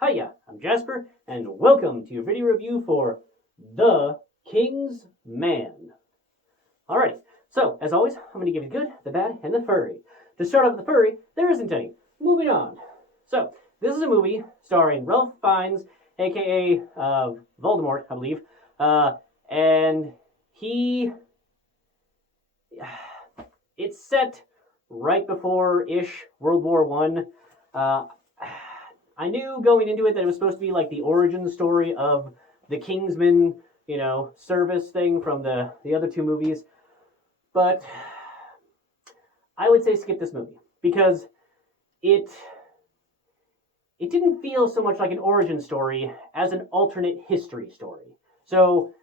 Hiya, I'm Jasper, and welcome to your video review for The King's Man. Alright, so as always, I'm going to give you the good, the bad, and the furry. To start off with the furry, there isn't any. Moving on. So, this is a movie starring Ralph Fiennes, aka Voldemort, I believe, and it's set right before-ish World War One. I knew going into it that it was supposed to be like the origin story of the Kingsman, service thing from the other two movies. But I would say skip this movie because it didn't feel so much like an origin story as an alternate history story. So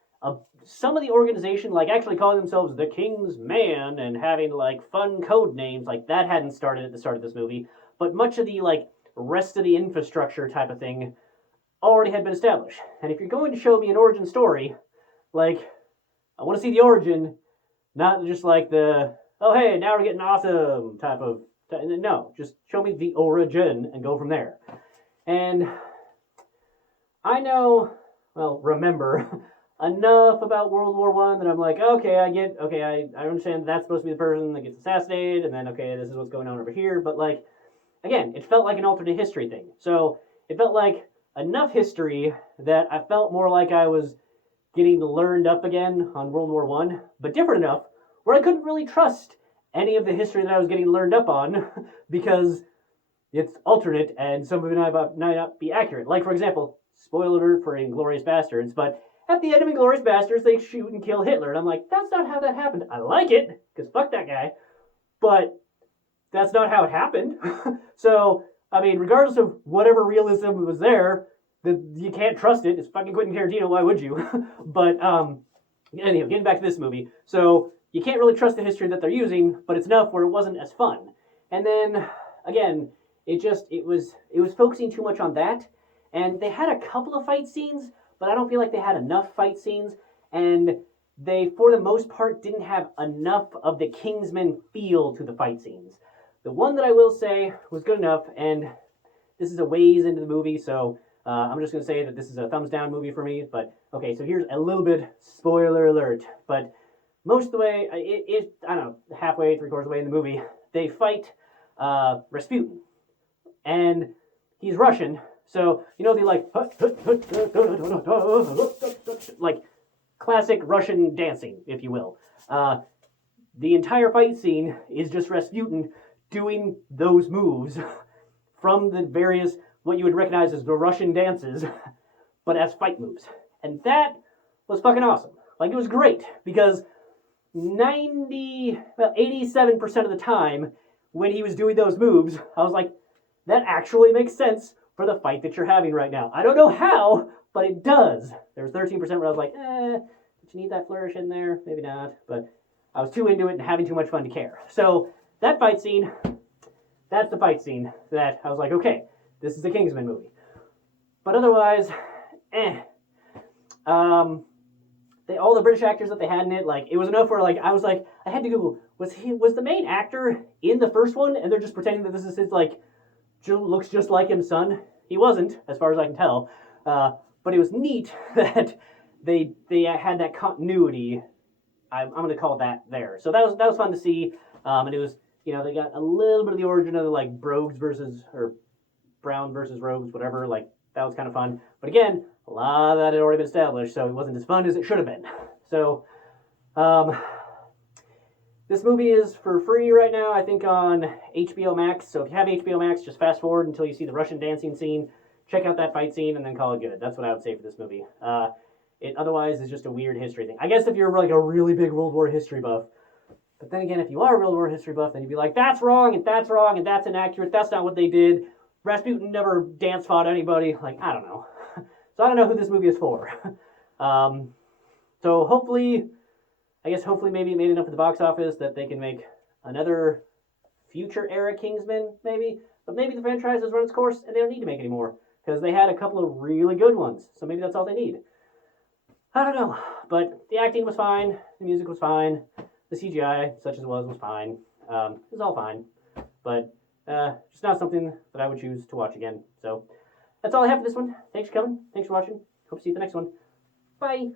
some of the organization, like actually calling themselves the King's Man and having like fun code names, like that hadn't started at the start of this movie. But much of the rest of the infrastructure type of thing already had been established. And if you're going to show me an origin story, I want to see the origin, not just like the, oh hey, now we're getting awesome type of, no, just show me the origin and go from there. And I remember enough about World War One that I'm like, I understand that's supposed to be the person that gets assassinated, and then okay, this is what's going on over here, but again, it felt like an alternate history thing. So it felt like enough history that I felt more like I was getting learned up again on World War One, but different enough where I couldn't really trust any of the history that I was getting learned up on because it's alternate and some of it might not be accurate. Like, for example, spoiler alert for Inglourious Basterds, but at the end of Inglourious Basterds, they shoot and kill Hitler, and I'm like, that's not how that happened. I like it, because fuck that guy, but that's not how it happened. So, I mean, regardless of whatever realism was there, you can't trust it. It's fucking Quentin Tarantino, why would you? But, anyhow, getting back to this movie. So, you can't really trust the history that they're using, but it's enough where it wasn't as fun. And then, again, it was focusing too much on that. And they had a couple of fight scenes, but I don't feel like they had enough fight scenes. And they, for the most part, didn't have enough of the Kingsman feel to the fight scenes. The one that I will say was good enough, and this is a ways into the movie, so I'm just going to say that this is a thumbs down movie for me. But okay, so here's a little bit spoiler alert. But most of the way, I don't know, halfway, 3/4 of the way in the movie, they fight Rasputin, and he's Russian, so they like classic Russian dancing, if you will. The entire fight scene is just Rasputin doing those moves from the various, what you would recognize as the Russian dances, but as fight moves. And that was fucking awesome. It was great, because 87% of the time, when he was doing those moves, I was like, that actually makes sense for the fight that you're having right now. I don't know how, but it does. There was 13% where I was like, did you need that flourish in there? Maybe not, but I was too into it and having too much fun to care. So that fight scene, that's the fight scene that I was like, okay, this is a Kingsman movie. But otherwise, all the British actors that they had in it, it was enough where I was like, I had to Google, was the main actor in the first one, and they're just pretending that this is his looks just like his son? He wasn't, as far as I can tell. But it was neat that they had that continuity. I'm going to call that there. So that was fun to see. And it was, they got a little bit of the origin of the Brogues or Brown versus Rogues, whatever. That was kind of fun. But again, a lot of that had already been established, so it wasn't as fun as it should have been. So, this movie is for free right now, I think, on HBO Max. So if you have HBO Max, just fast forward until you see the Russian dancing scene, check out that fight scene, and then call it good. That's what I would say for this movie. It otherwise is just a weird history thing. I guess if you're a really big World War history buff, but then again, if you are a World War history buff, then you'd be like, that's wrong, and that's inaccurate, that's not what they did. Rasputin never dance fought anybody. I don't know. So I don't know who this movie is for. So hopefully maybe it made enough at the box office that they can make another future era Kingsman, maybe. But maybe the franchise has run its course and they don't need to make any more, because they had a couple of really good ones. So maybe that's all they need. I don't know. But the acting was fine. The music was fine. The CGI, such as it was fine. It was all fine. But just not something that I would choose to watch again. So That's all I have for this one. Thanks for coming. Thanks for watching. Hope to see you at the next one. Bye.